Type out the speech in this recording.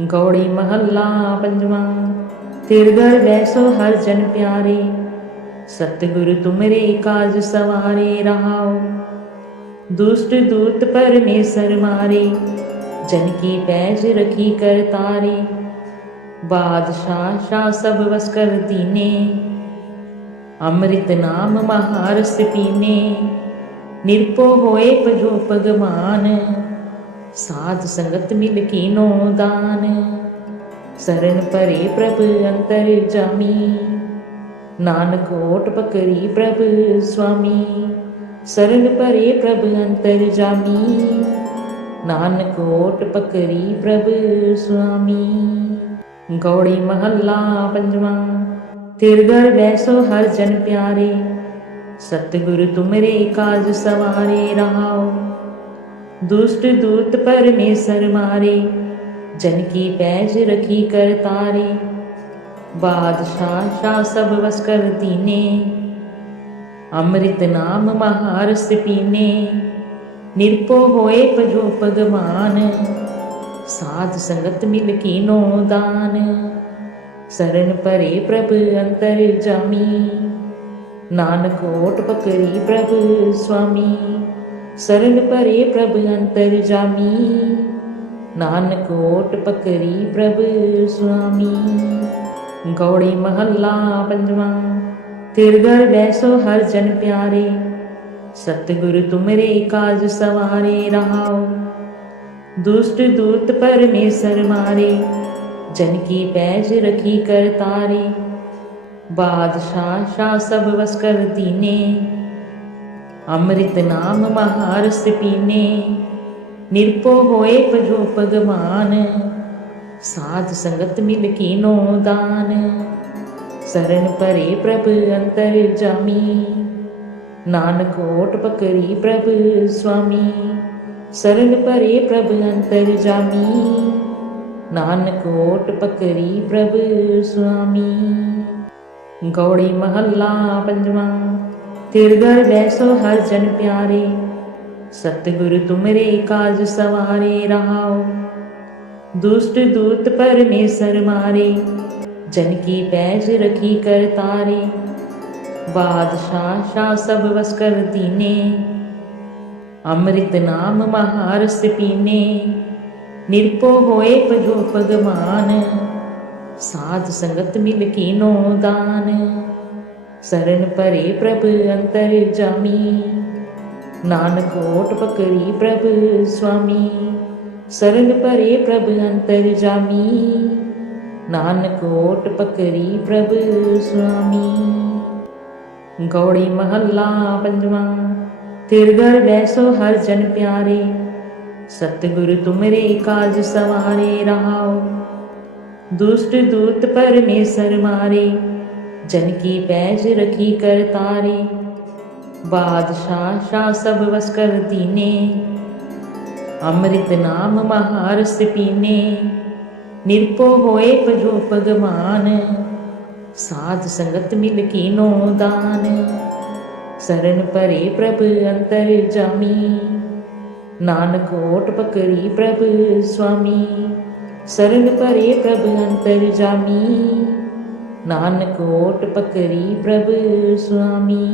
ਗੌੜੀ ਮਹੱਲਾ ਪੰਜਵਾਂ। ਤੇਰ ਘਰ ਬੈਸੋ ਹਰ ਜਨ ਪਿਆਰੇ। ਸਤਿਗੁਰ ਤੁਮਰੇ ਕਾਜ ਸਵਾਰੇ ਰਹਾਓ ਦੁਸ਼ਟ ਦੂਤ ਪਰਮੇਸ਼ਰ ਮਾਰੇ। ਜਨ ਕੀ ਪੈਜ ਰਖੀ ਕਰ ਤਾਰੇ। ਬਾਦਸ਼ਾਹ ਸ਼ਾਹ ਸਭ ਵਸ ਕਰ ਦੀਨੇ। ਅੰਮ੍ਰਿਤ ਨਾਮ ਮਹਾਰਸ ਪੀਨੇ। ਨਿਰਪੋ ਹੋਏ ਭਜੋ ਭਗਵਾਨ। ਸਾਧ ਸੰਗਤ ਮਿਲ ਕੀਨੋ ਦਾਨ। ਸਰਨ ਪਰੇ ਪ੍ਰਭ ਅੰਤਰ ਜਾਮੀ। ਨਾਨਕ ਓਟ ਪਕਰੀ ਪ੍ਰਭ ਸੁਆਮੀ। ਸਰਨ ਪਰੇ ਪ੍ਰਭ ਅੰਤਰ ਜਾਮੀ। ਨਾਨਕ ਓਟ ਪਕਰੀ ਪ੍ਰਭ ਸੁਆਮੀ। ਗੌੜੀ ਮਹੱਲਾ ਪੰਜਵਾਂ। ਤੇਰ ਘਰ ਬੈਸੋ ਹਰ ਜਨ ਪਿਆਰੇ। ਸਤਿਗੁਰ ਤੁਮਰੇ ਕਾਜ ਸਵਾਰੇ ਰਹਾਓ ਦੁਸ਼ਟ ਦੂਤ ਪਰਮੇਸ਼ਰ ਮਾਰੇ, ਜਨ ਕੀ ਪੈਜ ਰਖੀ ਕਰ ਤਾਰੇ। ਬਾਦਸ਼ਾਹ ਸ਼ਾਹ ਸਭ ਵਸ ਕਰ ਦੀਨੇ, ਅੰਮ੍ਰਿਤ ਨਾਮ ਮਹਾਰਸ ਪੀਨੇ ਨਿਰਪੋ ਹੋਏ ਭਜੋ ਭਗਵਾਨ, ਸਾਧ ਸੰਗਤ ਮਿਲ ਕੀਨੋ ਦਾਨ। ਸਰਨ ਪਰੇ ਪ੍ਰਭ ਅੰਤਰ ਜਾਮੀ, ਨਾਨਕ ਓਟ ਪਕਰੀ ਪ੍ਰਭ ਸੁਆਮੀ। ਸਰਲ ਭਰੇ ਪ੍ਰਭ ਅੰਤਰ ਜਾਮੀ। ਨਾਨਕ ਓਟ ਪਕਰੀ ਪ੍ਰਭ ਸੁਆਮੀ। ਗੌੜੀ ਮਹੱਲਾ ਪੰਜਵਾਂ, ਤੇਰ ਘਰ ਬੈਸੋ ਹਰ ਜਨ ਪਿਆਰੇ। ਸਤਿਗੁਰ ਤੁਮਰੇ ਕਾਜ ਸਵਾਰੇ ਰਹਾਓ। ਦੁਸ਼ਟ ਦੂਤ ਪਰਮੇਸ਼ਰ ਮਾਰੇ, ਜਨ ਕੀ ਪੈਜ ਰਖੀ ਕਰ ਤਾਰੇ। ਬਾਦਸ਼ਾਹ, ਸ਼ਾਹ ਸਭ ਵਸ ਕਰ ਦੀਨੇ। ਅੰਮ੍ਰਿਤ ਨਾਮ ਮਹਾਰਸ ਪੀਨੇ ਨਿਰਪੋ ਹੋਏ ਭਜੋ ਭਗਵਾਨ, ਸਾਧ ਸੰਗਤ ਮਿਲ ਕੀਨੋ ਦਾਨ। ਸਰਨ ਪਰੇ ਪ੍ਰਭ ਅੰਤਰ ਜਾਮੀ ਨਾਨਕ ਓਟ ਪਕਰੀ ਪ੍ਰਭ ਸੁਆਮੀ। ਸਰਨ ਪਰੇ ਪ੍ਰਭ ਅੰਤਰ ਜਾਮੀ ਨਾਨਕ ਓਟ ਪਕਰੀ ਪ੍ਰਭ ਸੁਆਮੀ। ਗੌੜੀ ਮਹੱਲਾ ਪੰਜਵਾਂ ਤੇਰ ਘਰ ਬੈਸੋ ਹਰ ਜਨ ਪਿਆਰੇ। ਸਤਿਗੁਰ ਤੁਮਰੇ ਕਾਜ ਸਵਾਰੇ ਰਹਾਓ। ਦੁਸ਼ਟ ਦੂਤ ਪਰਮੇਸ਼ਰ ਮਾਰੇ। ਜਨ ਕੀ ਪੈਜ ਰਖੀ ਕਰ ਤਾਰੇ। ਬਾਦਸ਼ਾਹ ਸ਼ਾਹ ਸਭ ਵਸ ਕਰ ਦੀਨੇ। ਅੰਮ੍ਰਿਤ ਨਾਮ ਮਹਾਰਸ ਪੀਨੇ ਨਿਰਪੋ ਹੋਏ ਭਜੋ ਭਗਵਾਨ। ਸਾਧ ਸੰਗਤ ਮਿਲ ਕੀਨੋ ਦਾਨ। ਸਰਨ ਪਰੇ ਪ੍ਰਭ ਅੰਤਰ ਜਾਮੀ ਨਾਨਕ ਓਟ ਪਕਰੀ ਪ੍ਰਭ ਸੁਆਮੀ ਸਰਨ ਪਰੇ ਪ੍ਰਭ ਅੰਤਰ ਜਾਮੀ ਨਾਨਕ ਓਟ ਪਕਰੀ ਪ੍ਰਭ ਸੁਆਮੀ ਗੌੜੀ ਮਹੱਲਾ ਪੰਜਵਾਂ ਤੇਰ ਘਰ ਬੈਸੋ ਹਰ ਜਨ ਪਿਆਰੇ ਸਤਿਗੁਰ ਤੁਮਰੇ ਕਾਜ ਸਵਾਰੇ ਰਹਾਓ ਦੁਸ਼ਟ ਦੂਤ ਪਰਮੇਸ਼ਰ ਮਾਰੇ ਜਨ ਕੀ ਪੈਜ ਰਖੀ ਕਰ ਤਾਰੇ, ਬਾਦਸ਼ਾਹ ਸ਼ਾਹ ਸਭ ਵਸ ਕਰ ਦੀਨੇ, ਅੰਮ੍ਰਿਤ ਨਾਮ ਮਹਾਰਸ ਪੀਨੇ ਨਿਰਪੋ ਹੋਏ ਭਜੋ ਭਗਵਾਨ, ਸਾਧ ਸੰਗਤ ਮਿਲ ਕੀਨੋ ਦਾਨ, ਸਰਨ ਪਰੇ ਪ੍ਰਭ ਅੰਤਰ ਜਾਮੀ, ਨਾਨਕ ਓਟ ਪਕਰੀ ਪ੍ਰਭ ਸੁਆਮੀ, ਸਰਨ ਪਰੇ ਪ੍ਰਭ ਅੰਤਰ ਜਾਮੀ। ਨਾਨਕ ਓਟ ਪਕਰੀ ਪ੍ਰਭ ਸੁਆਮੀ